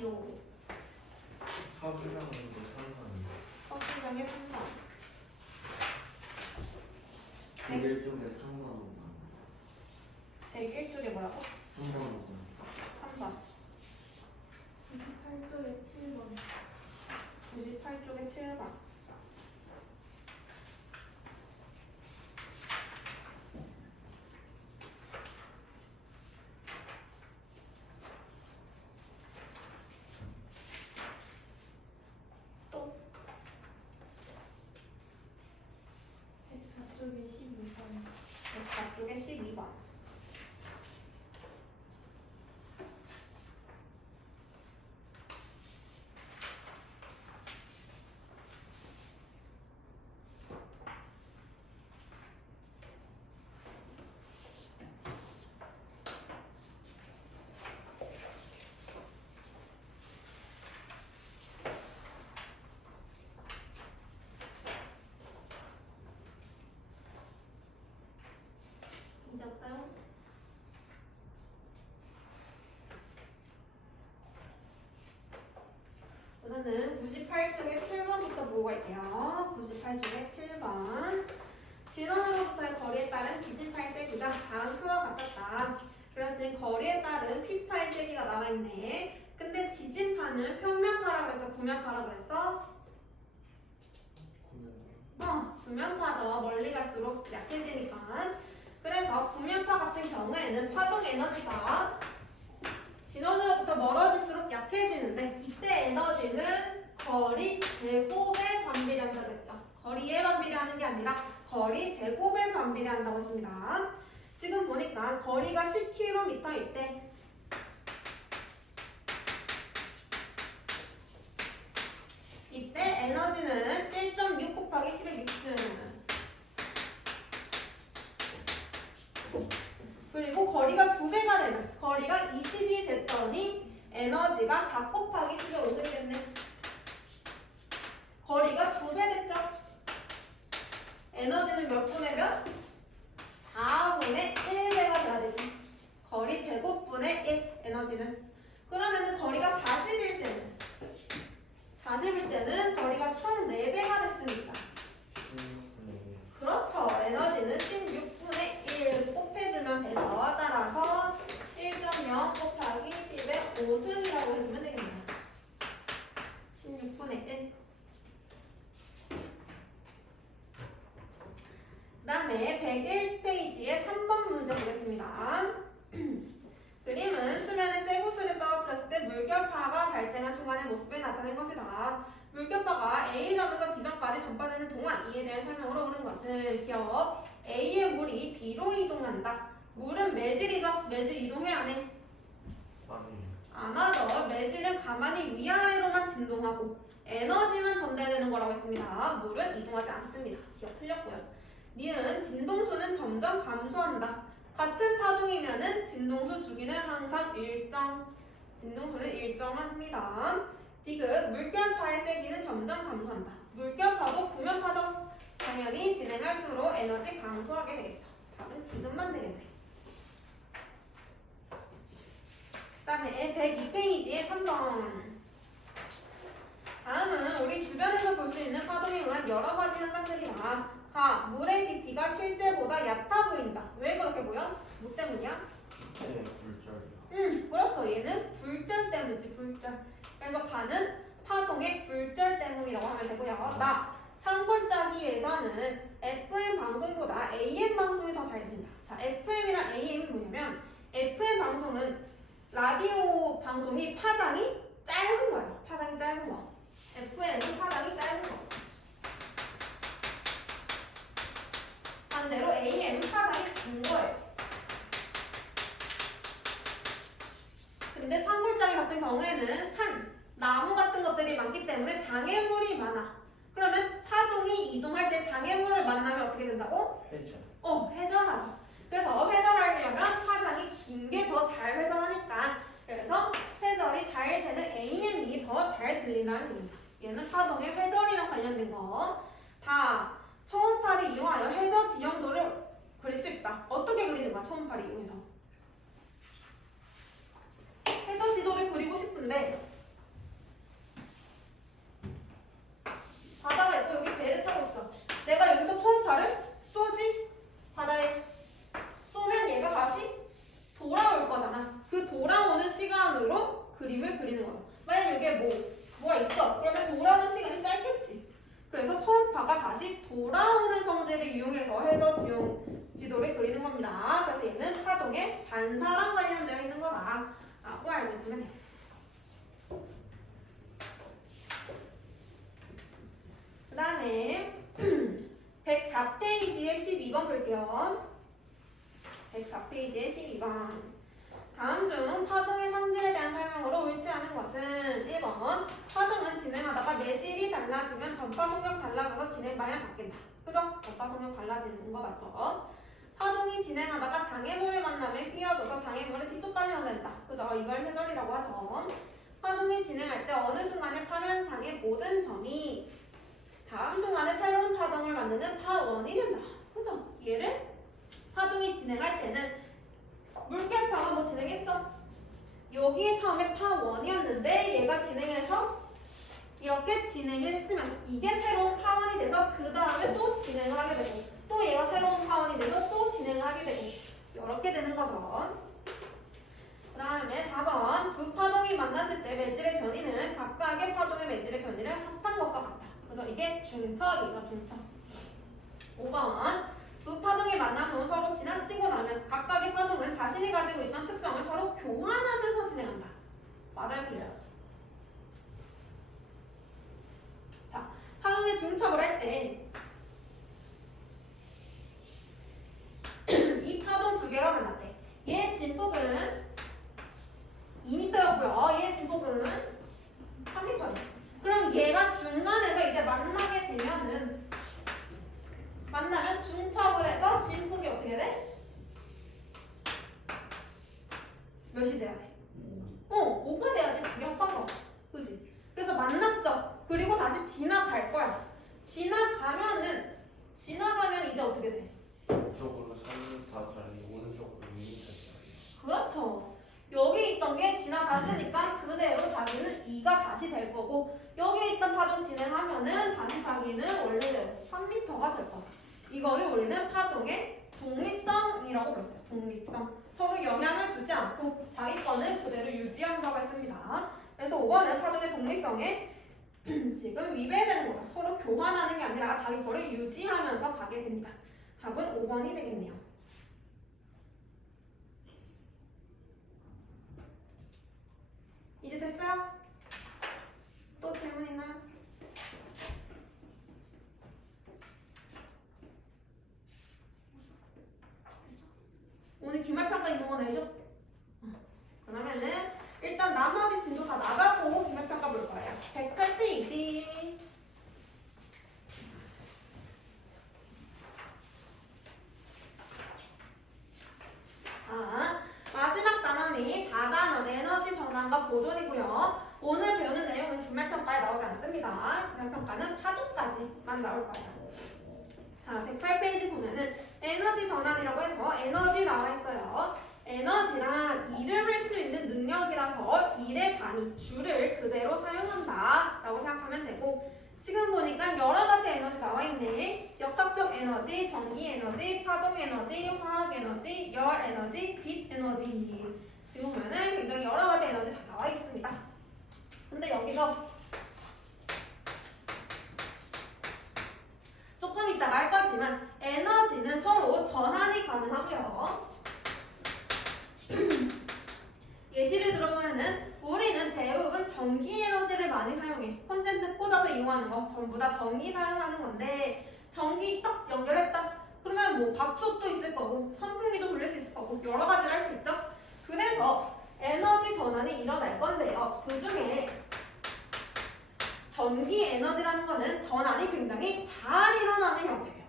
하시오. 사분량은 또 상관이. 서술형의 상관. 101쪽에 3번 5번 101쪽에 뭐라고? 3번 5번 3번. 98쪽에 7번. 98쪽에 7번. 또 104쪽에 12번. 104쪽에 12번. 문제 없어요? 우선은 98쪽에 7번부터 보고 갈게요. 98쪽에 7번. 진원으로부터의 거리에 따른 지진파의 세기가 다음 표와 같았다. 그래서 지금 거리에 따른 P파의 세기가 나와있네. 근데 지진파는 평면파라고 그랬어? 구면파라고 그랬어? 구면파죠. 멀리 갈수록 약해지니까. 그래서 구면파 같은 경우에는 파동 에너지가 진원으로부터 멀어질수록 약해지는데 이때 에너지는 거리 제곱에 반비례한다고 했죠. 거리에 반비례하는 게 아니라 거리 제곱에 반비례한다고 했습니다. 지금 보니까 거리가 10km일 때 이때 에너지는 1.6 곱하기 10의 6승. 그리고 거리가 2배가 되는, 거리가 20이 됐더니 에너지가 4 곱하기 10의 5승이 됐네. 거리가 2배 됐죠? 에너지는 몇 분의 몇? 4분의 1배가 돼야 되지. 거리 제곱분의 1 에너지는. 그러면은 거리가 40일 때는 거리가 총 4배가 됐습니다. 그렇죠. 에너지는 16분의 1 곱해주면 되죠. 따라서 1.0 곱하기 10의 5승이라고 해주면 되겠네요. 16분의 1. 그 다음에 101페이지의 3번 문제 보겠습니다. 그림은 수면에 쇠구슬이 떨어뜨렸을 때 물결파가 발생한 순간의 모습을 나타낸 것이다. 물결파가 A점에서 B점까지 전파되는 동안 이에 대한 설명으로 오는 것은 기억 A의 물이 B로 이동한다. 물은 매질이죠. 매질 이동해 안 해? 안 하죠. 매질은 가만히 위아래로만 진동하고 에너지만 전달되는 거라고 했습니다. 물은 이동하지 않습니다. 기억 틀렸고요. 니은 진동수는 점점 감소한다. 같은 파동이면은 진동수 주기는 항상 진동수는 일정합니다. 디귿 물결파의 세기는 점점 감소한다. 물결파도 구면파죠. 당연히 진행할수록 에너지 감소하게 되겠죠. 답은 디귿만 되겠네. 그 다음에 102페이지의 3번. 다음은 우리 주변에서 볼 수 있는 파동에 의한 여러 가지 현상들이다. 가, 물의 깊이가 실제보다 얕아 보인다. 왜 그렇게 보여? 뭐 때문이야? 네, 불절이요. 그렇죠. 얘는 굴절 때문이지, 굴절. 그래서 가는 파동의 굴절 때문이라고 하면 되고요. 나, 산골짜기에서는 FM 방송보다 AM 방송이 더 잘 들린다. 자, FM이랑 AM이 뭐냐면 FM 방송은 라디오 방송이 파장이 짧은 거예요. 파장이 짧은 거. FM은 파장이 짧은 거. 반대로 AM은 파장이 긴 거예요. 근데 산골짜기 같은 경우에는 나무 같은 것들이 많기 때문에 장애물이 많아. 그러면 파동이 이동할 때 장애물을 만나면 어떻게 된다고? 회전. 회전하죠. 그래서 회전하려면 파장이 긴 게 더 잘 회전하니까 그래서 회전이 잘 되는 AM이 더 잘 들린다는 얘기입니다. 얘는 파동의 회전이랑 관련된 거. 다 초음파를 이용하여 해저 지형도를 그릴 수 있다. 어떻게 그리는 거야? 초음파를 이용해서. 해저 지도를 그리고 싶은데 그림을 그리는 거죠. 만약 이게 뭐가 있어. 그러면 돌아오는 시간이 짧겠지. 그래서 초음파가 다시 돌아오는 성질을 이용해서 해저 지도를 그리는 겁니다. 그래서 얘는 파동의 반사랑 관련되어 있는 거다 라고 알고 있으면 돼요. 그 다음에 104페이지에 12번 볼게요. 104페이지에 12번. 다음 중 파동의 성질에 대한 설명으로 옳지 않은 것은 1번 파동은 진행하다가 매질이 달라지면 전파 속력 달라져서 진행 방향 바뀐다. 그죠? 전파 속력 달라지는 거 맞죠? 파동이 진행하다가 장애물을 만나면 휘어져서 장애물을 뒤쪽까지 연다했다. 그죠? 이걸 회절이라고 하죠. 파동이 진행할 때 어느 순간에 파면상의 모든 점이 다음 순간에 새로운 파동을 만드는 파원이 된다. 그죠? 얘를 파동이 진행할 때는 물결파가 뭐 진행했어? 여기에 처음에 파1이었는데 얘가 진행해서 이렇게 진행을 했으면 이게 새로운 파원이 돼서 그 다음에 또 진행을 하게 되고 또 얘가 새로운 파원이 돼서 또 진행을 하게 되고 이렇게 되는 거죠. 그 다음에 4번 두 파동이 만났을 때 매질의 변이는 각각의 파동의 매질의 변이를 합한 것과 같다. 그래서 이게 중첩이죠. 중첩. 5번 두 파동이 만난 후 서로 지나치고 나면 각각의 파동은 자신이 가지고 있던 특성을 서로 교환하면서 진행한다. 맞아요, 틀려요? 자, 파동의 중첩을 할 때 이 파동 두 개가 만났대. 얘 진폭은 2m였고요. 얘 진폭은 3m예요. 그럼 얘가 중간에서 이제 만나면 중첩을 해서 진폭이 어떻게 돼? 몇이 돼야 돼? 5가 돼야지 두 개 합한 거. 그지? 그래서 만났어. 그리고 다시 지나갈 거야. 지나가면 이제 어떻게 돼? 왼쪽으로 3m짜리 오른쪽으로 2m짜리. 그렇죠. 여기 있던 게 지나갔으니까 그대로 자기는 2가 다시 될 거고 여기 있던 파동 진행하면은 다시 자기는 원래대로 3m가 될 거죠. 이거를 우리는 파동의 독립성이라고 불렀어요. 독립성. 서로 영향을 주지 않고 자기 거는 그대로 유지한다고 했습니다. 그래서 5번은 파동의 독립성에 지금 위배되는 거죠. 서로 교환하는 게 아니라 자기 거를 유지하면서 가게 됩니다. 답은 5번이 되겠네요. 이제 됐어요? 또 질문 있나요? 됐어. 오늘 기말평가 있는 건 알죠? 그러면은 일단 나머지 진도 다 나가고 기말평가 볼 거예요. 108페이지. 마지막 단원이 4단원 에너지 전환과 보존이고요. 오늘 배우는 내용은 기말평가에 나오지 않습니다. 기말평가는 파동까지만 나올 거예요. 자, 108페이지 보면은 에너지 전환이라고 해서 에너지 나와 있어요. 에너지란 일을 할 수 있는 능력이라서 일의 단위, 줄을 그대로 사용한다 라고 생각하면 되고 지금 보니까 여러 가지 에너지 나와 있네. 역학적 에너지, 전기 에너지, 파동 에너지, 화학 에너지, 열 에너지, 빛 에너지. 지금 보면은 굉장히 여러 가지 에너지 다 나와 있습니다. 근데 여기서 조금 이따 말 거지만 에너지는 서로 전환이 가능하고요. 예시를 들어보면은 우리는 대부분 전기 에너지를 많이 사용해. 콘센트 꽂아서 이용하는 거 전부 다 전기 사용하는 건데 전기 딱 연결했다. 그러면 뭐 밥솥도 있을 거고 선풍기도 돌릴 수 있을 거고 여러 가지를 할 수 있죠. 그래서 에너지 전환이 일어날 건데요. 그 중에 전기 에너지라는 거는 전환이 굉장히 잘 일어나는 형태예요.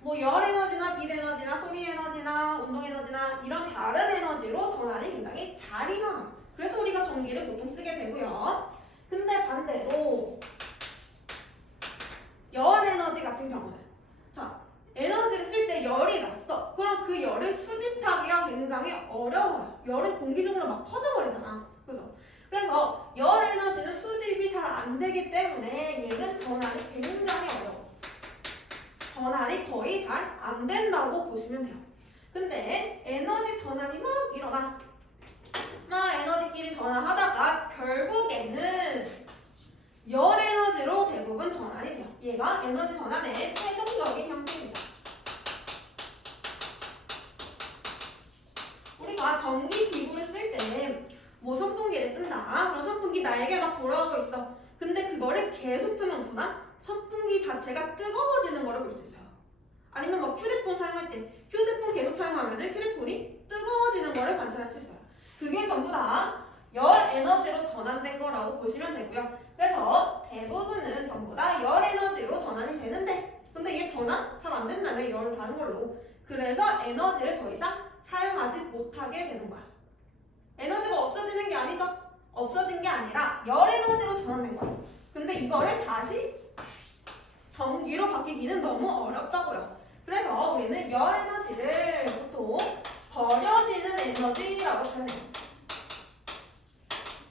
뭐 열 에너지나 빛 에너지나 소리 에너지나 운동 에너지나 이런 다른 에너지로 전환이 굉장히 잘 일어나. 그래서 우리가 전기를 보통 쓰게 되고요. 근데 반대로 열 에너지 같은 경우는 자 에너지를 쓸 때 열이 났어. 그럼 그 열을 수집하기가 굉장히 어려워요. 열은 공기중으로 막 퍼져버리잖아. 그죠? 그래서 열 에너지는 수집이 잘 안 되기 때문에 얘는 전환이 굉장히 어려워. 전환이 거의 잘 안 된다고 보시면 돼요. 근데 에너지 전환이 막 일어나. 막 에너지끼리 전환하다가 결국에는 열 에너지로 대부분 전환이 돼요. 얘가 에너지 전환의 최종적인 형태입니다. 우리가 전기 기구를 쓸 때 뭐 선풍기를 쓴다. 그럼 선풍기 날개가 돌아가고 있어. 근데 그거를 계속 틀어놓잖아. 선풍기 자체가 뜨거워지는 거를 볼 수 있어요. 아니면 막 휴대폰 사용할 때 휴대폰 계속 사용하면은 휴대폰이 뜨거워지는 거를 관찰할 수 있어요. 그게 전부 다 열 에너지로 전환된 거라고 보시면 되고요. 그래서 대부분은 전부 다 열 에너지로 전환이 되는데 근데 이게 전환 잘 안 된다며 열은 다른 걸로. 그래서 에너지를 더 이상 사용하지 못하게 되는 거야. 에너지가 없어지는 게 아니죠. 없어진 게 아니라 열 에너지로 전환된 거야. 근데 이거를 다시 전기로 바뀌기는 너무 어렵다고요. 그래서 우리는 열 에너지를 보통 버려지는 에너지라고 표현해요.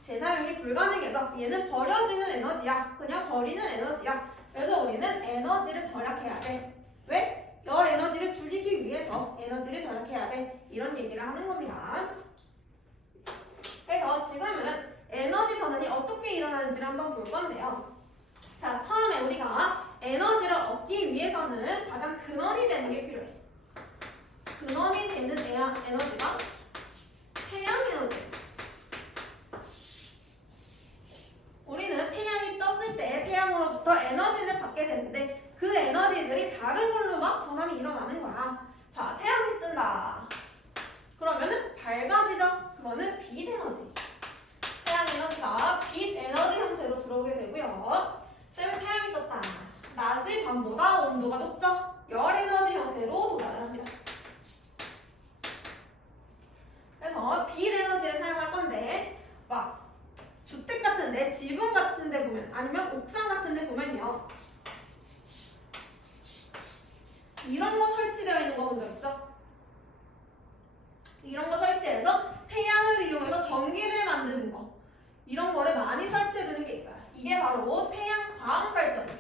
재사용이 불가능해서 얘는 버려지는 에너지야. 그냥 버리는 에너지야. 그래서 우리는 에너지를 절약해야 돼. 왜? 열 에너지를 줄이기 위해서 에너지를 절약해야 돼. 이런 얘기를 하는 겁니다. 그래서 지금은 에너지 전환이 어떻게 일어나는지를 한번 볼 건데요. 자, 처음에 우리가 에너지를 얻기 위해서는 가장 근원이 되는 게 필요해. 근원이 되는 에너지가 태양 에너지. 우리는 태양이 떴을 때 태양으로부터 에너지를 받게 되는데 그 에너지들이 다른 걸로 막 전환이 일어나는 거야. 자, 태양이 뜬다. 그러면은 밝아지죠? 그거는 빛 에너지. 태양 에너지가 빛 에너지 형태로 들어오게 되고요. 쌤은 태양이 떴다. 낮이 밤보다 온도가 높죠? 열 에너지 형태로 도달을 합니다. 그래서 빛 에너지를 사용할 건데 막 주택 같은데, 지붕 같은데 보면 아니면 옥상 같은데 보면요. 이런 거 설치되어 있는 거 본 적 있어? 이런 거 설치해서 태양을 이용해서 전기를 만드는 거. 이런 거를 많이 설치해두는 게 있어요. 이게 바로 태양 광 발전이에요.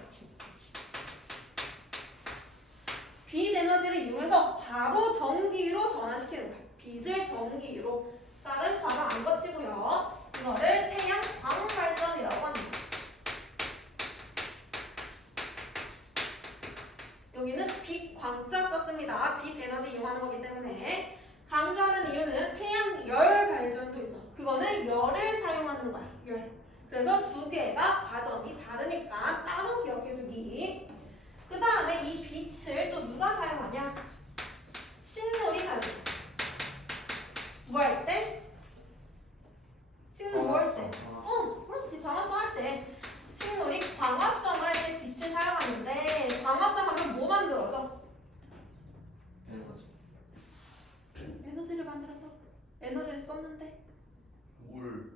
빛 에너지를 이용해서 바로 전기로 전환시키는 거예요. 빛을 전기로. 다른 과정 안 거치고요. 이거를 태양 광 발전이라고 합니다. 여기는 빛 광자 썼습니다. 빛 에너지 이용하는 거기 때문에 강조하는 이유는 태양 열 발전도 있어. 그거는 열을 사용하는 거야. 열. 그래서 두 개가 과정이 다르니까 따로 기억해 두기. 그 다음에 이 빛을 또 누가 사용하냐? 식물이 사용해. 뭐 할 때? 식물 뭐 할 때? 그렇지. 광합성 할 때. 식물이 광합성을 할 때 빛을 사용하는데 광합성 하면 뭐 만들어져? 에너지를 만들어져. 에너지를 썼는데. 물.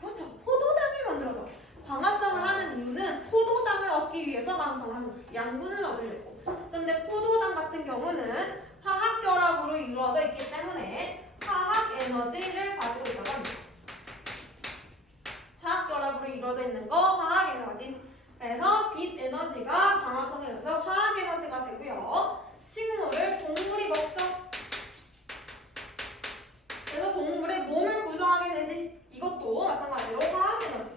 그렇죠. 포도당이 만들어져. 광합성을 하는 이유는 포도당을 얻기 위해서 광합성을 하는 거예요. 양분을 얻으려고. 근데 포도당 같은 경우는 화학 결합으로 이루어져 있기 때문에 화학 에너지를 가지고 있다고 합니다. 화학 결합으로 이루어져 있는 거 화학 에너지. 그래서 빛 에너지가 광합성에 의해서 화학 에너지가 되고요. 식물을 동물이 먹죠. 그래서 동물의 몸을 구성하게 되지. 이것도 마찬가지로 화학 에너지예요.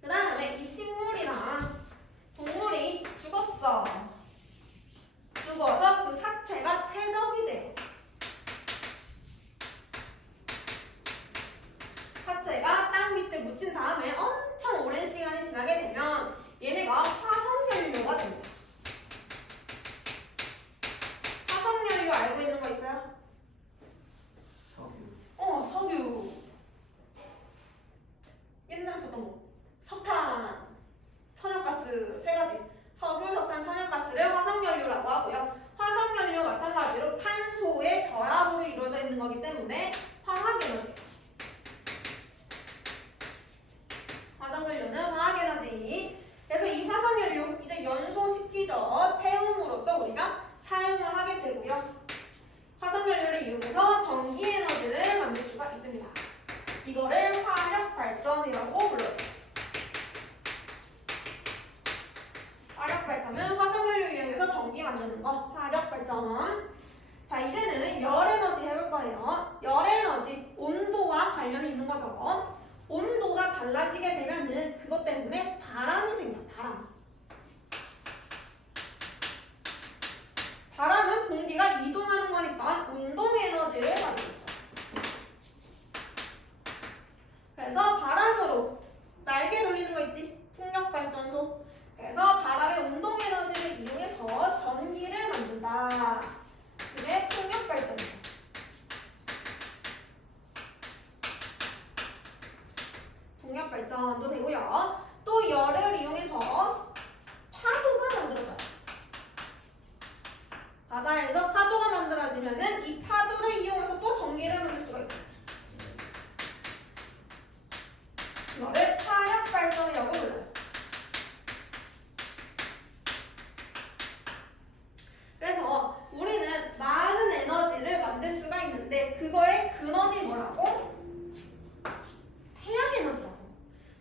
그 다음에 이 식물이나 동물이 죽었어. 전기 만드는 거, 화력 발전. 자, 이제는 열 에너지 해볼 거예요. 열 에너지, 온도와 관련이 있는 거죠. 온도가 달라지게 되면은 그것 때문에 바람이 생겨, 바람. 바람은 공기가 이동하는 거니까 운동 에너지를 가지고 있죠. 그래서 바람으로 날개 돌리는 거 있지? 풍력 발전소. 그래서 바람의 운동 에너지를 이용해서 전기를 만든다. 그게 풍력 발전소. 풍력 발전도 되고요. 또 열을 이용해서 파도가 만들어져요. 바다에서 파도가 만들어지면은 이 파도를 이용해서 또 전기를 만들 수가 있어요. 이거를 화력 발전이라고 불러요. 그래서 우리는 많은 에너지를 만들 수가 있는데 그거의 근원이 뭐라고? 태양 에너지라고.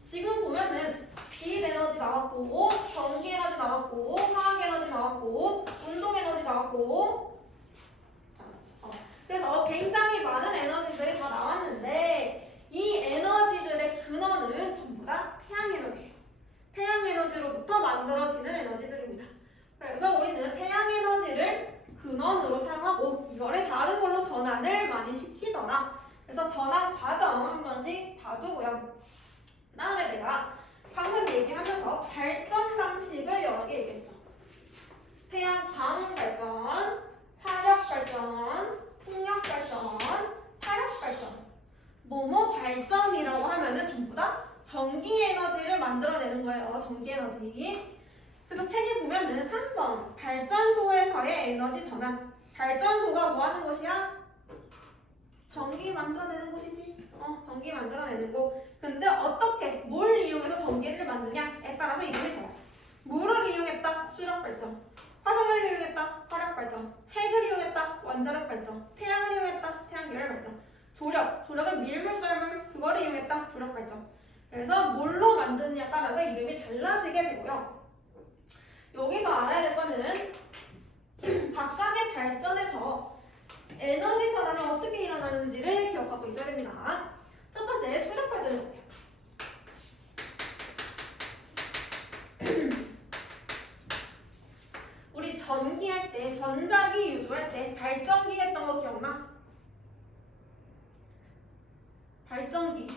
지금 보면은 빛 에너지 나왔고, 전기 에너지 나왔고, 화학 에너지 나왔고, 운동 에너지 나왔고. 그래서 굉장히 많은 에너지들이 다 나왔는데 이 에너지들의 근원은 전부 다 태양 에너지예요. 태양 에너지로부터 만들어지는 에너지들입니다. 그래서 우리는 태양 에너지를 근원으로 사용하고 이거를 다른 걸로 전환을 많이 시키더라. 그래서 전환 과정 한 번씩 봐두고요. 그 다음에 내가 방금 얘기하면서 발전 방식을 여러 개 얘기했어. 태양광 발전, 화력 발전, 풍력 발전, 화력 발전. 뭐뭐 발전이라고 하면은 전부 다 전기 에너지를 만들어내는 거예요. 전기 에너지. 그래서 책에 보면은 3번 발전소에서의 에너지 전환. 발전소가 뭐 하는 곳이야? 전기 만들어내는 곳이지. 전기 만들어내는 곳. 근데 어떻게, 뭘 이용해서 전기를 만드냐에 따라서 이름이 달라요. 물을 이용했다, 수력 발전. 화성을 이용했다, 화력 발전. 핵을 이용했다, 원자력 발전. 태양을 이용했다, 태양열 발전. 조력은 밀물, 썰물, 그거를 이용했다, 조력 발전. 그래서 뭘로 만드느냐에 따라서 이름이 달라지게 되고요. 여기서 알아야 될 거는 각각의 발전에서 에너지 전환이 어떻게 일어나는지를 기억하고 있어야 됩니다. 첫 번째, 수력 발전을 볼게요. 우리 전기 할 때, 전자기 유도할 때 발전기 했던 거 기억나? 발전기가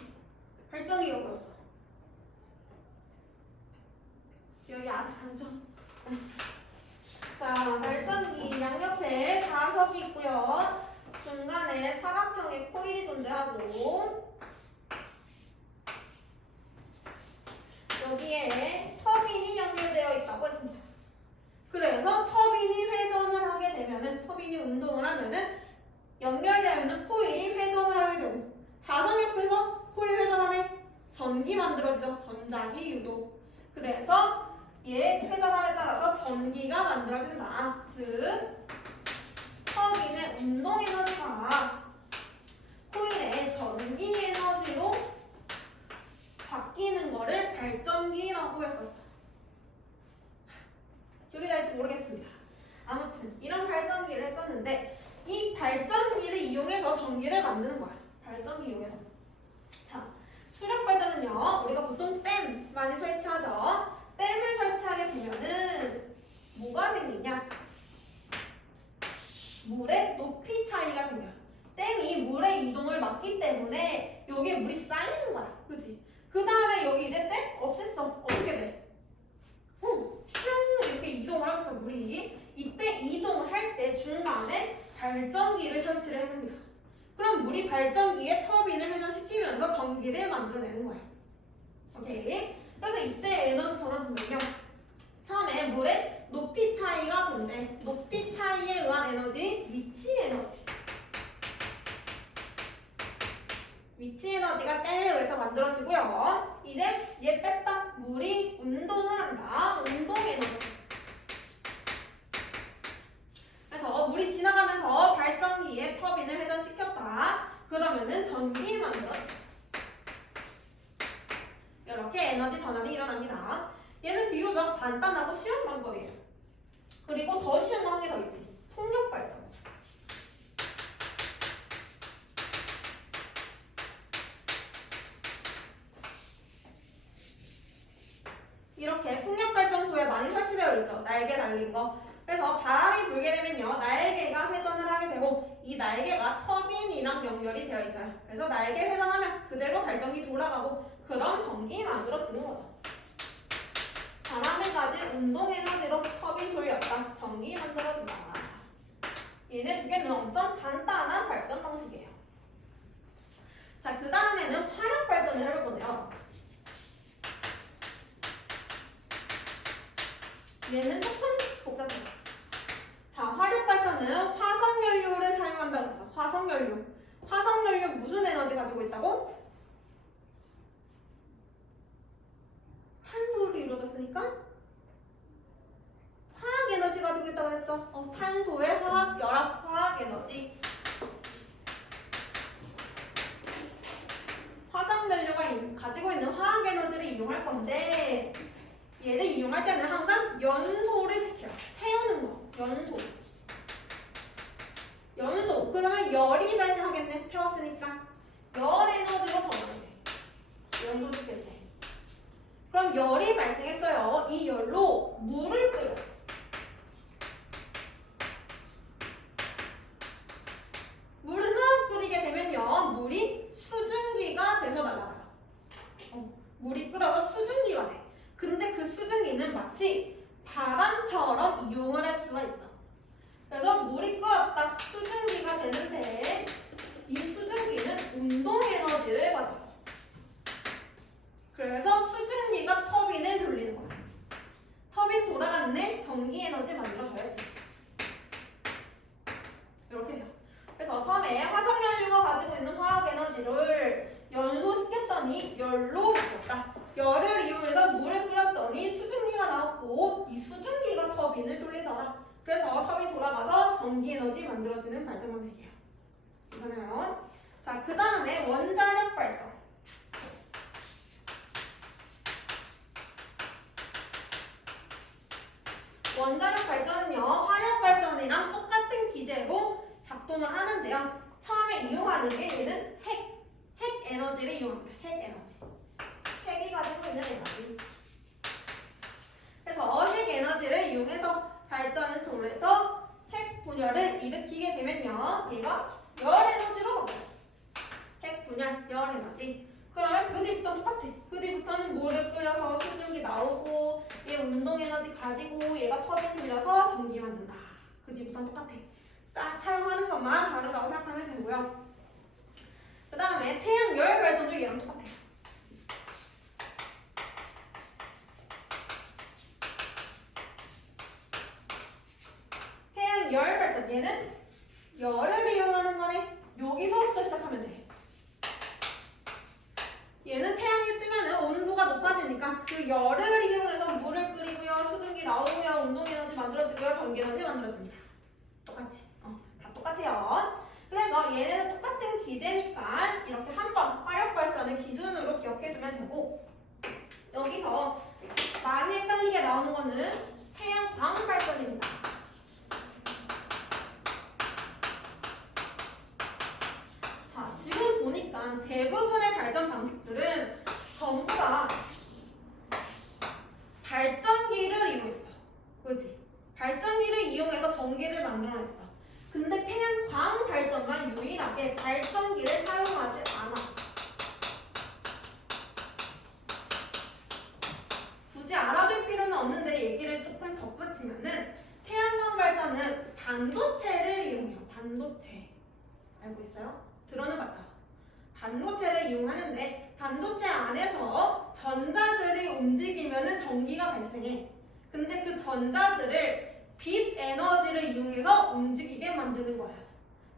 뭐였어? 기억이 안 나죠? 자, 발전기 양옆에 가석이 있고요. 중간에 사각형의 코일이 존재하고 여기에 터빈이 연결되어 있다고 했습니다. 그래서 터빈이 회전을 하게 되면은, 터빈이 운동을 하면은 연결되어 있는 코일이 회전을 하게 되고, 자석 옆에서 코일 회전하네, 전기 만들어지죠. 전자기 유도. 그래서 얘 회전함에 따라서 전기가 만들어진다. 즉 터빈의 운동 에너지가 코일의 전기 에너지로 바뀌는 거를 발전기라고 했었어. 기억이 날지 모르겠습니다. 아무튼 이런 발전기를 했었는데 이 발전기를 이용해서 전기를 만드는 거야. 발전기 이용해서. 자, 수력 발전은요, 우리가 보통 댐 많이 설치하죠. 댐을 설치하게 되면은 뭐가 생기냐? 물의 높이 차이가 생겨요. 댐이 물의 이동을 막기 때문에 여기에 물이 쌓이는 거야. 그치? 그 다음에 여기 이제 댐 없앴어. 어떻게 돼? 슝 이렇게 이동을 하겠죠, 물이. 이때 이동을 할 때 중간에 발전기를 설치를 해봅니다. 그럼 물이 발전기에 터빈을 회전시키면서 전기를 만들어내는 거야. 오케이? 그래서 이때 에너지 전환 보면요, 처음에 물의 높이 차이가 존재. 높이 차이에 의한 에너지, 위치 에너지. 위치 에너지가 댐에 의해서 만들어지고요. 이제 얘 뺐다. 물이 운동을 한다. 운동 에너지. 그래서 물이 지나가면서 발전기에 터빈을 회전시켰다. 그러면은 전기 만들어진다. 이렇게 에너지 전환이 일어납니다. 얘는 비교적 간단하고 쉬운 방법이에요. 그리고 더 쉬운 거 한 개 더 있지. 풍력 발전. 이렇게 풍력발전소에 많이 설치되어 있죠. 날개 달린 거. 그래서 바람이 불게 되면요. 날개가 회전을 하게 되고 이 날개가 터빈이랑 연결이 되어 있어요. 그래서 날개 회전하면 그대로 발전기 돌아가고 그럼 전기 만들어지는 거죠. 바람을 가진 운동 에너지로 터빈 돌렸다. 전기 만들어진다. 얘네 두 개는 엄청 간단한 발전 방식이에요. 자, 그 다음에는 화력 발전을 해볼 건데요. 얘는 조금 복잡해요. 자, 화력 발전은 화석 연료를 사용한다고 했어. 화석 연료. 화석 연료 무슨 에너지 가지고 있다고? 탄소로 이루어졌으니까 화학 에너지 가지고 있다고 그랬죠. 탄소의 화학 결합, 화학 에너지. 화석 연료가 가지고 있는 화학 에너지를 이용할 건데 얘를 이용할 때는 항상 연소를 시켜요. 태우는 거. 연소. 연소. 그러면 열이 발생하겠네. 태웠으니까. 열 에너지로 전환이 돼. 연소시킬 때. 그럼 열이 발생했어요. 이 열로 물을 끓여. 물을 막 끓이게 되면요. 물이 수증기가 돼서 날아가요. 물이 끓어서 수증기가 돼. 근데 그 수증기는 마치 바람처럼 이용을 할 수가 있어. 그래서 물이 끓었다. 수증기가 되는데 이 수증기는 운동 에너지를 가져. 그래서 수증기가 터빈을 돌리는 거야. 터빈 돌아갔네. 전기 에너지 만들어줘야지. 이렇게 돼요. 그래서 처음에 화석연료가 가지고 있는 화학 에너지를 연소시켰더니 열로 바꿨다. 열을 이용해서 물을 끓였더니 수증기가 나왔고 이 수증기가 터빈을 돌리더라. 그래서 터빈 돌아가서 전기 에너지 만들어지는 발전 방식이에요. 괜찮아요? 자, 그 다음에 원자력 발전. 원자력 발전은요, 화력 발전이랑 똑같은 기제로 작동을 하는데요. 처음에 이용하는 게 얘는 핵 에너지를 이용합니다. 핵 에너지. 핵이 가지고 있는 에너지. 그래서 핵 에너지를 이용해서 발전소에서 핵 분열을 일으키게 되면요, 얘가 열 에너지로 바뀌어요. 핵 분열, 열 에너지. 그러면 그 뒤부터는 똑같아. 그 뒤부터는 물을 끓여서 수증기 나오고 얘 운동 에너지 가지고 얘가 터빈 돌려서 전기 만든다. 그 뒤부터는 똑같아. 사용하는 것만 다르다고 생각하면 되고요. 그 다음에 태양 열 발전도 얘랑 똑같아. 태양 열 발전 얘는 열을 이용하는 거네. 여기서부터 시작하면 돼. 얘는 태양이 뜨면 온도가 높아지니까 그 열을 이용해서 물을 끓이고요, 수증기 나오고요, 운동 에너지 만들어지고요, 전기 에너지 만들어집니다. 똑같이. 다 똑같아요. 그래서 얘네는 똑같은 기제니까 이렇게 한번 화력 발전을 기준으로 기억해두면 되고, 여기서 많이 헷갈리게 나오는 거는 태양광 발전입니다. 자, 지금 보니까 대부분의 발전 방식들은 전부 다 발전기를 이용했어. 그치? 발전기를 이용해서 전기를 만들어냈어. 근데 태양광 발전만 유일하게 발전기를 사용하지 않아. 굳이 알아둘 필요는 없는데 얘기를 조금 덧붙이면은 태양광 발전은 반도체를 이용해요. 반도체. 알고 있어요? 들어는 봤죠? 반도체를 이용하는데 반도체 안에서 전자들이 움직이면은 전기가 발생해. 근데 그 전자들을 빛 에너지를 이용해서 움직이게 만드는 거야.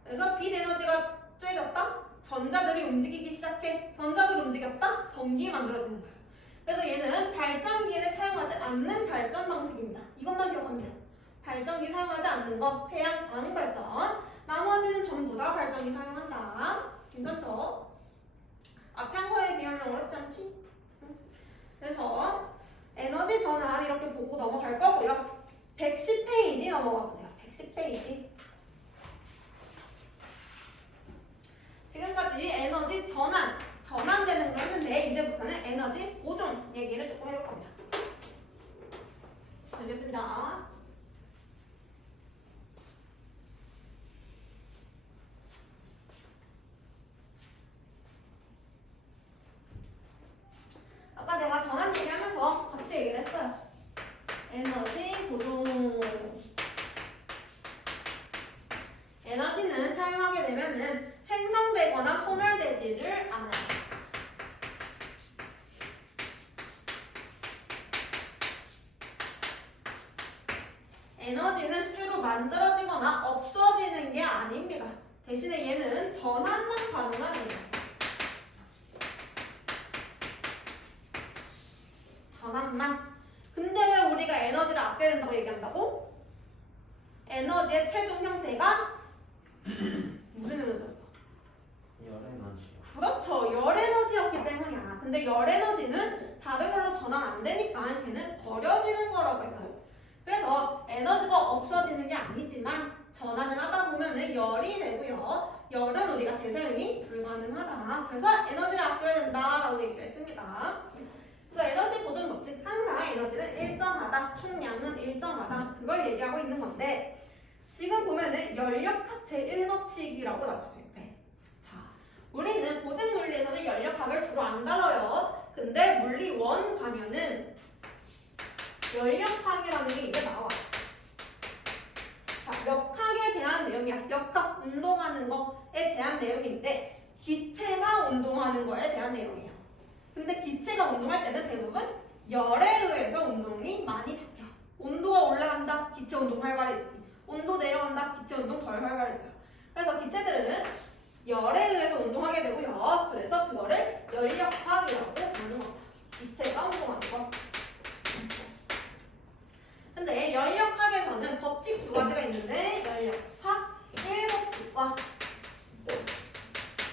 그래서 빛 에너지가 쬐졌다? 전자들이 움직이기 시작해. 전자들 움직였다? 전기 만들어지는 거야. 그래서 얘는 발전기를 사용하지 않는 발전 방식입니다. 이것만 기억하면 돼요. 발전기 사용하지 않는 거, 태양광 발전. 나머지는 전부 다 발전기 사용한다. 괜찮죠? 앞에 한 거에 비하면 어렵지 않지? 그래서 에너지 전환 이렇게 보고 넘어갈 거고요. 110페이지 미리 넘어가 보세요. 110페이지. 지금까지 에너지 전환되는 거 했는데 이제부터는 에너지 보존 얘기를 조금 해볼 겁니다. 알겠습니다. 아까 내가 전환 얘기하면서 같이 얘기를 했어요. 에너지 보존. 에너지는 사용하게 되면은 생성되거나 소멸되지를 않아요. 에너지는 새로 만들어지거나 없어지는 게 아닙니다. 대신에 얘는 전환만 가능한 에너지. 전환만. 근데 왜 우리가 에너지를 아껴야 된다고 얘기한다고? 에너지의 최종 형태가 무슨 에너지였어? 열에너지요. 그렇죠. 열에너지였기 때문이야. 근데 열에너지는 다른 걸로 전환 안 되니까 걔는 버려지는 거라고 했어요. 그래서 에너지가 없어지는 게 아니지만 전환을 하다 보면은 열이 되고요. 열은 우리가 재사용이 불가능하다. 그래서 에너지를 아껴야 된다라고 얘기를 했습니다. 그래서 에너지 보존 법칙, 항상 에너지는 일정하다, 총량은 일정하다, 그걸 얘기하고 있는 건데 지금 보면은 연력학 제1법칙이라고 나왔을 때, 자, 우리는 고등 물리에서는 연력학을 주로 안 다뤄요. 근데 물리 1 가면은 연력학이라는 게 이제 나와. 자, 역학에 대한 내용이야. 역학, 운동하는 거에 대한 내용인데 기체가 운동하는 거에 대한 내용이에요. 근데 기체가 운동할 때는 대부분 열에 의해서 운동이 많이 바뀌어. 온도가 올라간다, 기체 운동 활발해지지. 온도 내려간다, 기체 운동 덜 활발해져요. 그래서 기체들은 열에 의해서 운동하게 되고요. 그래서 그거를 연력학이라고 부르는 겁니다. 기체가 운동하는 거. 근데 연력학에서는 법칙 두 가지가 있는데 연력학 1법칙과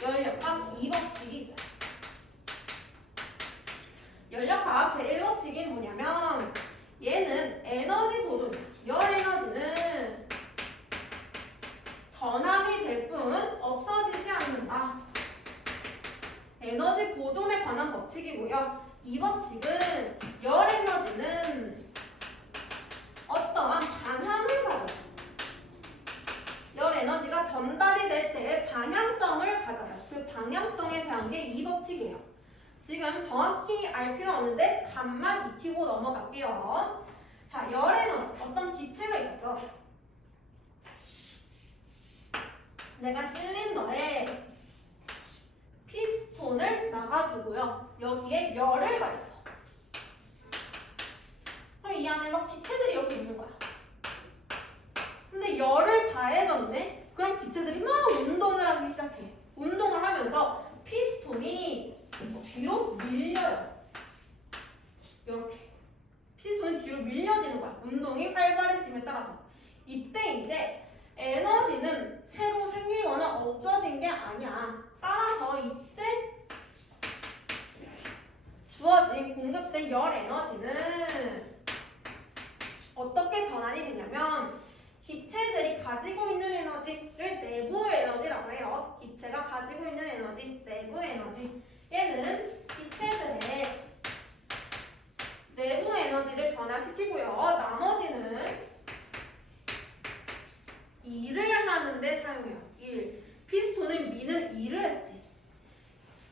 연력학 2법칙이 있어요. 연력학 제1법칙이 뭐냐면 얘는 에너지 보존이야. 열 에너지는 전환이 될 뿐 없어지지 않는다. 에너지 보존에 관한 법칙이고요. 이 법칙은 열 에너지는 어떠한 방향을 가져요. 열 에너지가 전달이 될 때 방향성을 가져요. 그 방향성에 대한 게 이 법칙이에요. 지금 정확히 알 필요는 없는데 감만 익히고 넘어갈게요. 자, 열 에너지. 어떤 기체가 있어. 내가 실린더에 피스톤을 놔가지고요. 여기에 열을 가했어. 그럼 이 안에 막 기체들이 이렇게 있는 거야. 근데 열을 가해졌네? 그럼 기체들이 막 운동을 하기 시작해. 운동을 하면서 피스톤이 뒤로 밀려요. 이렇게. 피스톤이 뒤로 밀려지는 거야. 운동이 활발해짐에 따라서. 이때 이제 에너지는 새로 생기거나 없어진 게 아니야. 따라서 이때 주어진 공급된 열 에너지는 어떻게 전환이 되냐면 기체들이 가지고 있는 에너지를 내부 에너지라고 해요. 기체가 가지고 있는 에너지, 내부 에너지. 얘는 기체들의 내부 에너지를 변화시키고요. 나머지는 일을 하는데 사용해요. 일. 피스톤을 미는 일을 했지.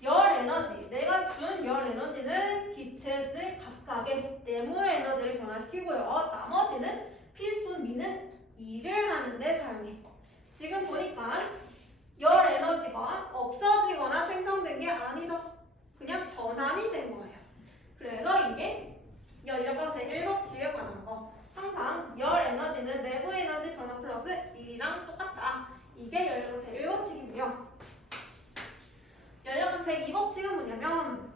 열 에너지. 내가 준 열 에너지는 기체들 각각의 내부 에너지를 변화시키고요. 나머지는 피스톤 미는 일을 하는데 사용해. 지금 보니까 열 에너지가 없어지거나 생성된 게 아니죠. 그냥 전환이 된 거예요. 그래서 이게 연력학 제1법칙에 관한 거. 항상 열 에너지는 내부 에너지 변화 플러스 1이랑 똑같다. 이게 연력학 제1법칙이고요. 연력학 제2법칙은 뭐냐면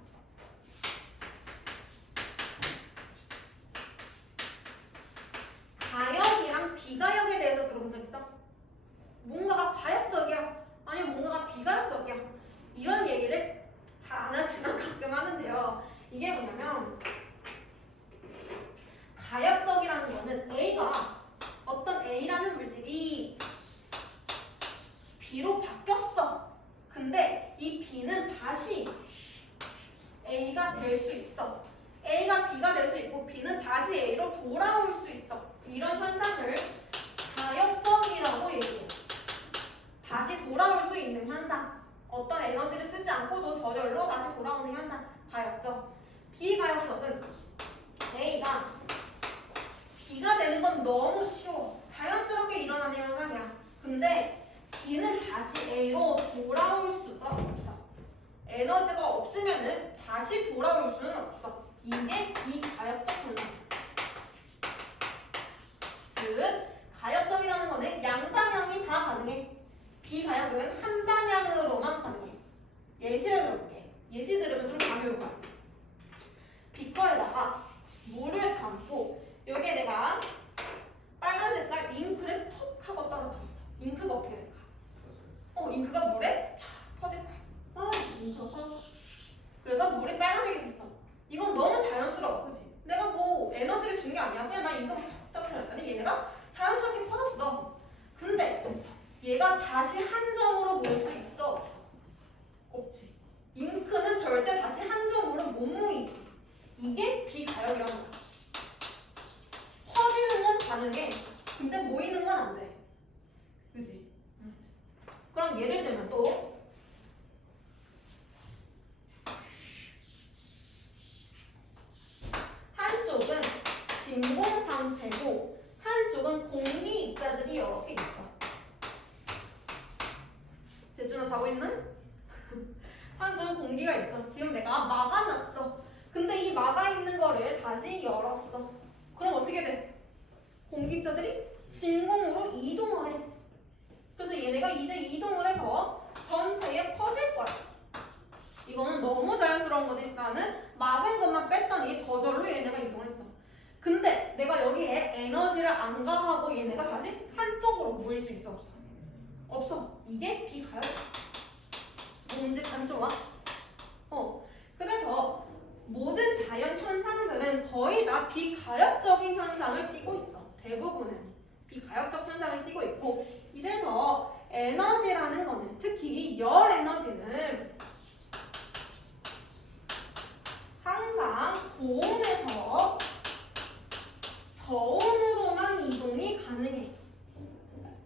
가역이랑 비가역에 대해서 들어본 적 있어? 뭔가가 가역적이야, 아니면 뭔가가 비가역적이야. 이런 얘기를 잘 안 하지만 가끔 하는데요. 이게 뭐냐면 가역적이라는 거는 A가 어떤 거는 양방향이 다 가능해. 비가역은 한 방향으로만 가능해. 예시를 들어볼게. 예시 들으면 좀 감이 올 거야. 비커에다가 물을 담고 여기에 내가 빨간 색깔 잉크를 톡 하고 떨어뜨렸어. 잉크가 어떻게 될까? 잉크가 물에 촥 퍼질 거야. 잉크가 퍼졌어. 그래서 물이 빨간색이 됐어. 이건 너무 자연스러워, 그치? 내가 뭐 에너지를 준 게 아니야. 그냥 나 잉크를 툭 떨어뜨렸더니 얘네가 자연스럽게 퍼졌어. 근데 얘가 다시 한 점으로 모일 수 있어? 없어? 없지. 잉크는 절대 다시 한 점으로 못 모이지. 이게 비가역이라는 거야. 퍼지는 건 가능해. 근데 모이는 건 안 돼. 그지? 그럼 예를 들면 또 한쪽은 진공 상태고 한쪽은 공기 입자들이 여러 개 있어. 재준아 자고 있나? 한쪽은 공기가 있어. 지금 내가 막아놨어. 근데 이 막아 있는 거를 다시 열었어. 그럼 어떻게 돼? 공기 입자들이 진공으로 이동을 해. 그래서 얘네가 이제 이동을 해서 전체에 퍼질 거야. 이거는 너무 자연스러운 거지. 나는 막은 것만 뺐더니 저절로 얘네가 이동했어. 근데 내가 여기에 에너지를 안 가하고 얘네가 다시 한쪽으로 모일 수 있어? 없어? 없어. 이게 비가역. 뭔지 안 좋아? 그래서 모든 자연 현상들은 거의 다 비가역적인 현상을 띠고 있어. 대부분은 비가역적 현상을 띠고 있고, 이래서 에너지라는 거는, 특히 열 에너지는 항상 고온에서 저온으로만 이동이 가능해.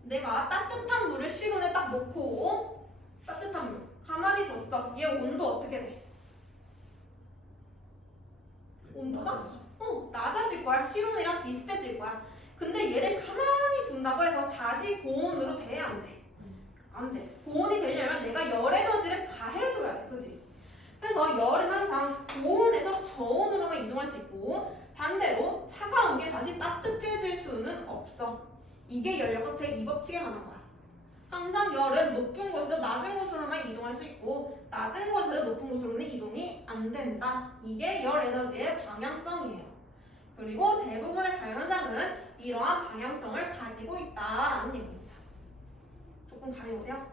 내가 따뜻한 물을 실온에 딱 놓고, 따뜻한 물 가만히 뒀어. 얘 온도 어떻게 돼? 온도가 낮아질 거야. 실온이랑 비슷해질 거야. 근데 얘를 가만히 둔다고 해서 다시 고온으로 돼? 안 돼? 안 돼. 고온이 되려면 내가 열 에너지를 가해줘야 돼. 그지? 그래서 열은 항상 고온에서 저온으로만 이동할 수 있고, 반대로 차가운 게 다시 따뜻해질 수는 없어. 이게 열역학 제2법칙에 관한 거야. 항상 열은 높은 곳에서 낮은 곳으로만 이동할 수 있고, 낮은 곳에서 높은 곳으로는 이동이 안 된다. 이게 열 에너지의 방향성이에요. 그리고 대부분의 자연현상은 이러한 방향성을 가지고 있다라는 얘기입니다. 조금 감이 오세요?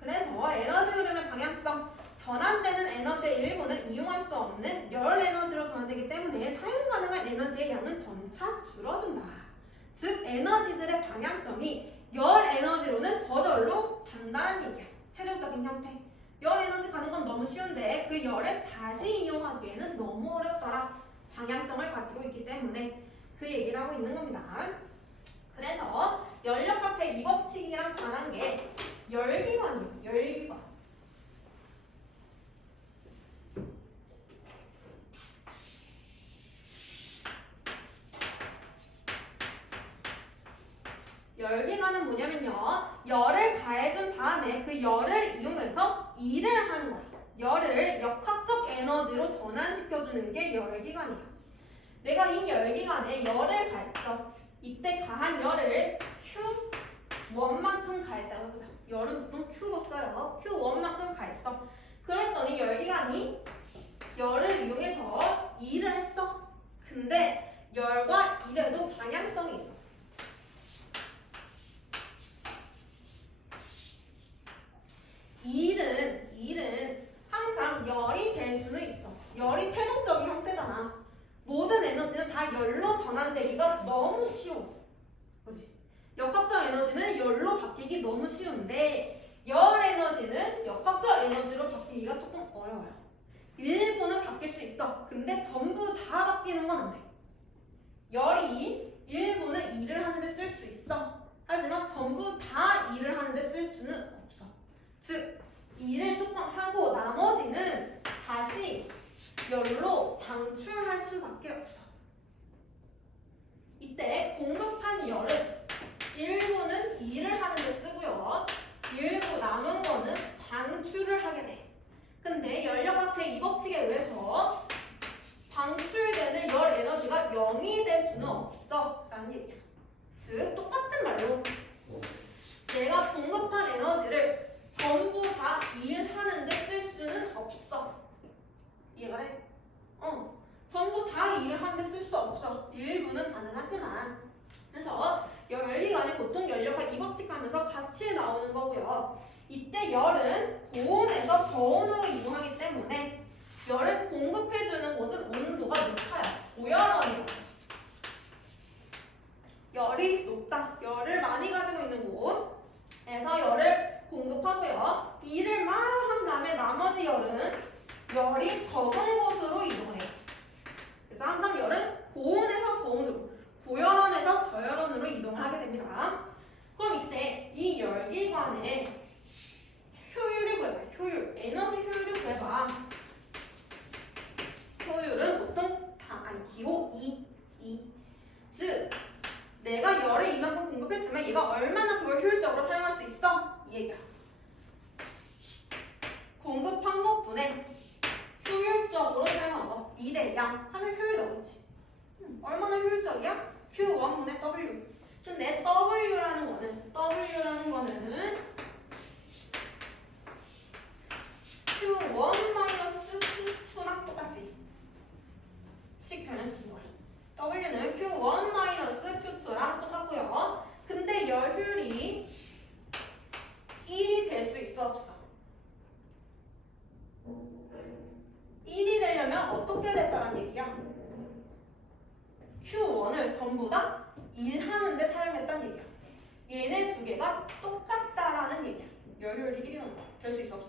그래서 에너지 흐름의 방향성, 전환되는 에너지의 일부는 이용할 수 없는 열 에너지로 전환되기 때문에 사용 가능한 에너지의 양은 점차 줄어든다. 즉 에너지들의 방향성이 열 에너지로는 저절로 간다는 얘기야. 체력적인 형태. 열 에너지 가는 건 너무 쉬운데 그 열을 다시 이용하기에는 너무 어렵더라. 방향성을 가지고 있기 때문에 그 얘기를 하고 있는 겁니다. 그래서 열역학 제2법칙이랑 관한 게 열기관이에요. 열기관. 열기관은 뭐냐면요, 열을 가해준 다음에 그 열을 이용해서 일을 하는 거야. 열을 역학적 에너지로 전환시켜주는 게 열기관이야. 내가 이 열기관에 열을 가했어. 이때 가한 열을 Q1만큼 가했다고 해보자. 열은 보통 Q로 써요. Q1만큼 가했어. 그랬더니 열기관이 열을 이용해서 일을 했어. 근데 열과 일에도 방향성이 있어. 일은 항상 열이 될 수는 있어. 열이 최종적인 형태잖아. 모든 에너지는 다 열로 전환되기가 너무 쉬워. 그치? 역학적 에너지는 열로 바뀌기 너무 쉬운데 열 에너지는 역학적 에너지로 바뀌기가 조금 어려워요. 일부는 바뀔 수 있어. 근데 전부 다 바뀌는 건 안 돼. 열이 일부는 일을 하는데 쓸 수 있어. 하지만 전부 다 일을 하는데 쓸 수는 없어. 즉 일을 조금 하고 나머지는 다시 열로 방출할 수밖에 없어. 이때 공급한 열은 일부는 일을 하는 데 쓰고요. 일부 남은 거는 방출을 하게 돼. 근데 열역학 제2법칙에 의해서 방출되는 열 에너지가 0이 될 수는 없어 라는 얘기야. 즉 똑같은 말로 내가 공급한 에너지를 전부 다 일하는데 쓸 수는 없어. 이해가 돼? 전부 다 일을 하는데 쓸 수 없어. 일부는 가능하지만. 그래서 열기관이 보통 연료가 이법칙하면서 같이 나오는 거고요. 이때 열은 고온에서 저온으로 이동하기 때문에 열을 공급해주는 곳은 온도가 높아요. 고열원이에요. 열이 높다. 열을 많이 가지고 있는 곳에서 열을 공급하고요. 일을 막 한 다음에 나머지 열은 열이 적은 곳으로 이동해요. 그래서 항상 열은 고온에서 저온으로, 고열원에서 저열원으로 이동을 하게 됩니다. 그럼 이때 이 열기관의 효율을 구해봐. 효율, 에너지 효율을 구해봐. 효율은 보통 기호 2. 즉 내가 열을 이만큼 공급했으면 얘가 얼마나 그걸 효율적으로 사용할 수 있어? 이 얘기야. 공급한 것분에 효율적으로 사용한 거 2대 양 하면 효율 나오겠지. 얼마나 효율적이야? Q1분의 W. 근데 W라는 거는 Q1 마이너스 Q2랑 똑같지. 식 변형시킨 거야. W는 Q1 마이너스 Q2랑 똑같고요. 근데 열 효율이 1이 될 수 있어 없어? 1이 되려면 어떻게 됐다는 얘기야? Q1을 전부 다 일하는데 사용했다는 얘기야. 얘네 두 개가 똑같다라는 얘기야. 열 효율이 1이 나온 거야. 될 수 있어 없어?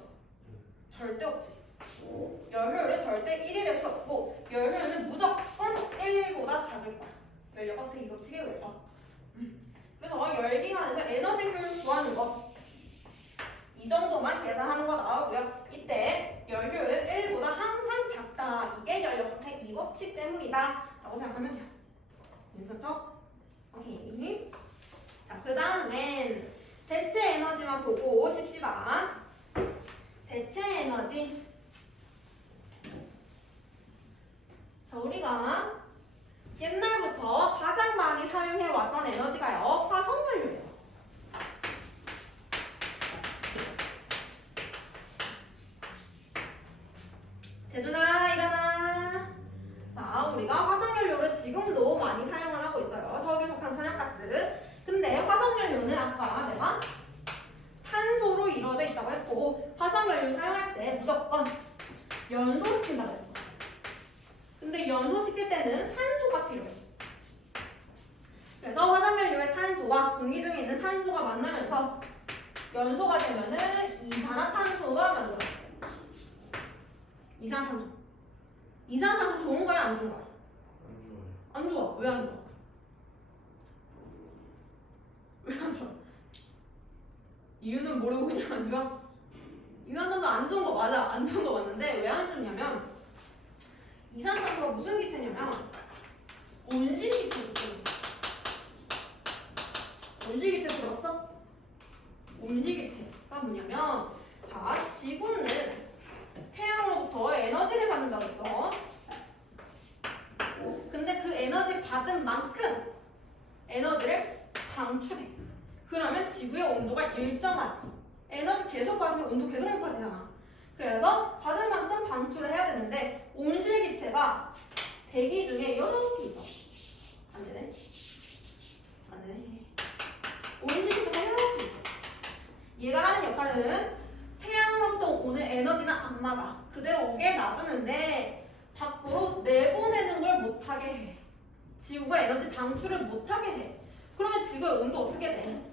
절대 없지. 열 효율은 절대 1이 될 수 없고 열 효율은 무조건 1보다 작을 거야. 연료 깍지 이법칙에 의해서. 그래서 열기관에서 에너지 효율 구하는 거 이 정도만 계산하는 거 나오고요. 이때 열 효율은 1보다 항상 작다. 이게 연료 깍지 이법칙 때문이다 라고 생각하면 돼요. 괜찮죠? 오케이. 자, 그 다음엔 대체 에너지만 보고 쉽시다. 대체 에너지. 자, 우리가 옛날부터 가장 많이 사용해왔던 에너지가요, 화석연료예요. 재준아, 일어나. 자, 우리가 화석연료를 지금도 많이 사용을 하고 있어요. 석유석탄, 천연가스. 근데 화석연료는 아까 내가 탄소로 이루어져 있다고 했고 화석연료 사용할 때 무조건 연소시킨다고 했어. 근데 연소시킬 때는 산소가 필요해. 그래서 화석연료의 탄소와 공기 중에 있는 산소가 만나면서 연소가 되면은 이산화탄소가 만들어져요. 이산화탄소. 이산화탄소 좋은 거야 안 좋은 거야? 안 좋아요. 안 좋아. 왜 안 좋아? 왜 안 좋아? 이유는 모르고 그냥 안 좋아? 이산화탄소 안 좋은 거 맞아. 안 좋은 거 맞는데 왜 안 좋냐면 이산화탄소가 무슨 기체냐면 온실기체. 온실기체 들었어? 온실기체가 뭐냐면 자, 지구는 태양으로부터 에너지를 받는다고 했어. 근데 그 에너지 받은 만큼 에너지를 방출해. 그러면 지구의 온도가 일정하지. 에너지 계속 받으면 온도 계속 높아지잖아. 그래서 받은 만큼 방출을 해야 되는데 온실기체가 대기 중에 이렇게 있어. 안 되네. 안 되네. 온실기체가 이렇게 있어. 얘가 하는 역할은 태양으로부터 오는 에너지는 안 막아. 그대로 오게 놔두는데 밖으로 내보내는 걸 못하게 해. 지구가 에너지 방출을 못하게 해. 그러면 지구의 온도 어떻게 돼?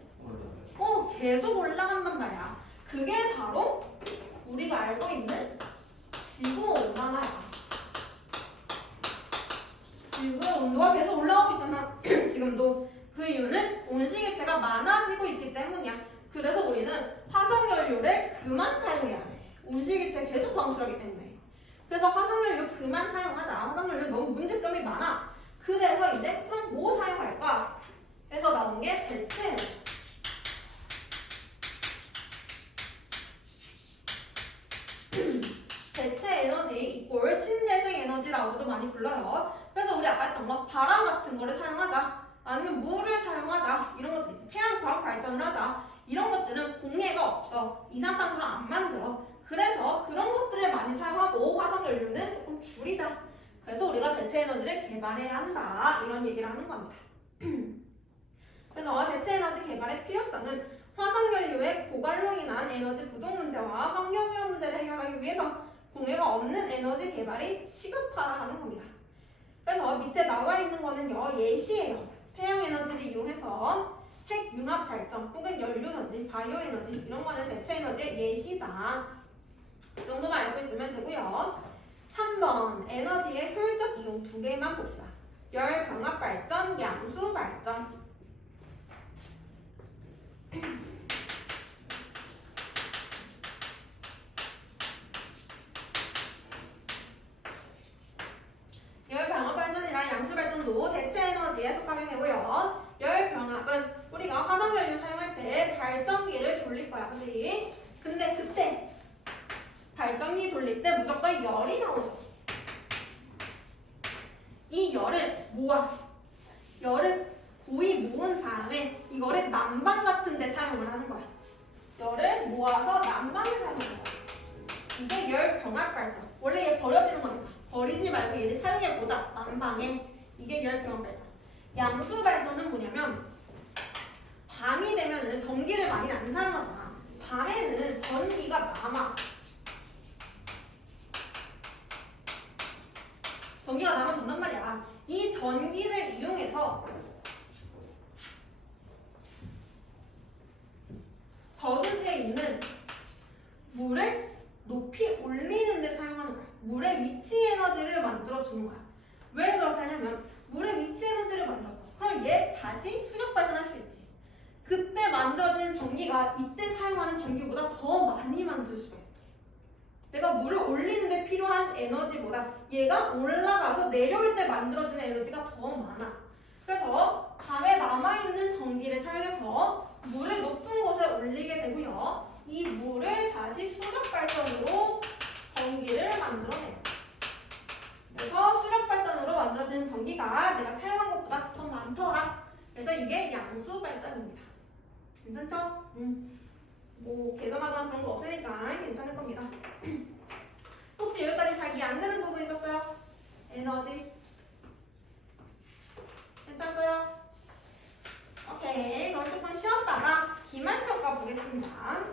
계속 올라간단 말이야. 그게 바로 우리가 알고 있는 지구온난화야. 지구의 온도가 계속 올라가고 있잖아. 지금도. 그 이유는 온실기체가 많아지고 있기 때문이야. 그래서 우리는 화석연료를 그만 사용해야 돼. 온실기체 계속 방출하기 때문에. 그래서 화석연료 그만 사용하자. 화석연료 너무 문제점이 많아. 그래서 이제 그럼 뭐 사용할까? 해서 나온 게 대체 에너지. 대체 에너지 이꼴 신재생 에너지라고도 많이 불러요. 그래서 우리 아까 했던 거 바람 같은 거를 사용하자. 아니면 물을 사용하자. 발전을 하자. 이런 것들은 공해가 없어. 이산화탄소를 안 만들어. 그래서 그런 것들을 많이 사용하고 화석연료는 조금 줄이자. 그래서 우리가 대체 에너지를 개발해야 한다. 이런 얘기를 하는 겁니다. 그래서 대체 에너지 개발의 필요성은 화석연료의 고갈로 인한 에너지 부족 문제와 환경오염 문제를 해결하기 위해서 공해가 없는 에너지 개발이 시급하다는 겁니다. 그래서 밑에 나와 있는 거는요, 예시예요. 태양 에너지를 이용해서 핵 융합 발전 혹은 연료 전지, 바이오 에너지 이런 거는 대체 에너지의 예시다. 이 정도만 알고 있으면 되고요. 3번 에너지의 효율적 이용 두 개만 봅시다. 열 병합 발전, 양수 발전. 열 병합 발전이랑 양수 발전도 대체 에너지에 속하게 되고요. 열 병합은 우리가 화석연료 사용할 때 발전기를 돌릴 거야, 그치? 근데 그때 발전기 돌릴 때 무조건 열이 나오죠. 이 열을 모아. 열을 고이 모은 다음에 이거를 난방 같은 데 사용을 하는 거야. 열을 모아서 난방에 사용하는 거야. 이게 열 병합 발전. 원래 얘 버려지는 거니까. 버리지 말고 얘를 사용해보자. 난방에. 이게 열 병합 발전. 양수 발전은 뭐냐면 밤이 되면은 전기를 많이 안 사용하잖아. 밤에는 전기가 남아. 전기가 남아돈단 말이야. 이 전기를 이용해서 저수지에 있는 물을 높이 올리는 데 사용하는 거야. 물의 위치 에너지를 만들어주는 거야. 왜 그렇게 하냐면 물의 위치 에너지를 만들었어. 그럼 얘 다시 수력 발전할 수 있지. 그때 만들어진 전기가 이때 사용하는 전기보다 더 많이 만들 수가 있어. 내가 물을 올리는데 필요한 에너지보다 얘가 올라가서 내려올 때 만들어지는 에너지가 더 많아. 그래서 밤에 남아있는 전기를 사용해서 물을 높은 곳에 올리게 되고요. 이 물을 다시 수력 발전으로 전기를 만들어내요. 그래서 수력 발전으로 만들어진 전기가 내가 사용한 것보다 더 많더라. 그래서 이게 양수 발전입니다. 괜찮죠? 뭐 계산하거나 그런 거 없으니까 괜찮을 겁니다. 혹시 여기까지 잘 이해 안 되는 부분 있었어요? 에너지 괜찮았어요? 오케이, 그럼 조금 쉬었다가 기말평가 보겠습니다.